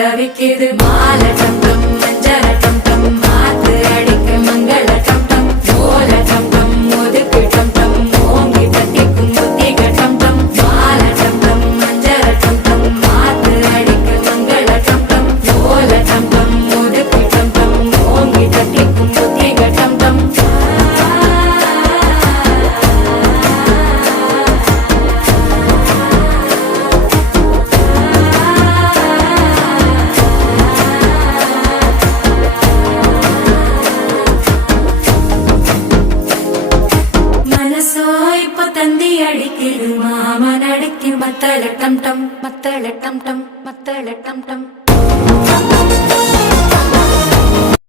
தவிக்குது மால டம் டம் மஞ்சள டம் டம் மாத்து அடிக்க மங்கள டம் டம் ஓல டம் டம் ஒதுக்கு டம் டம் ஓங்கி தட்டிக்கும் புத்திக டம் டம் மால டம் டம் மஞ்சள டம் டம் மாத்து அடிக்க மங்கள டம் டம் ஓல டம் டம் ஒதுக்கு டம் டம் ஓங்கி தட்டிக்கும் புத்திக டம் டம் தந்தி அடிக்குது மாமன் அடிக்கு மத்தள டம் டம் மத்தள டம் டம் மத்தள டம் டம்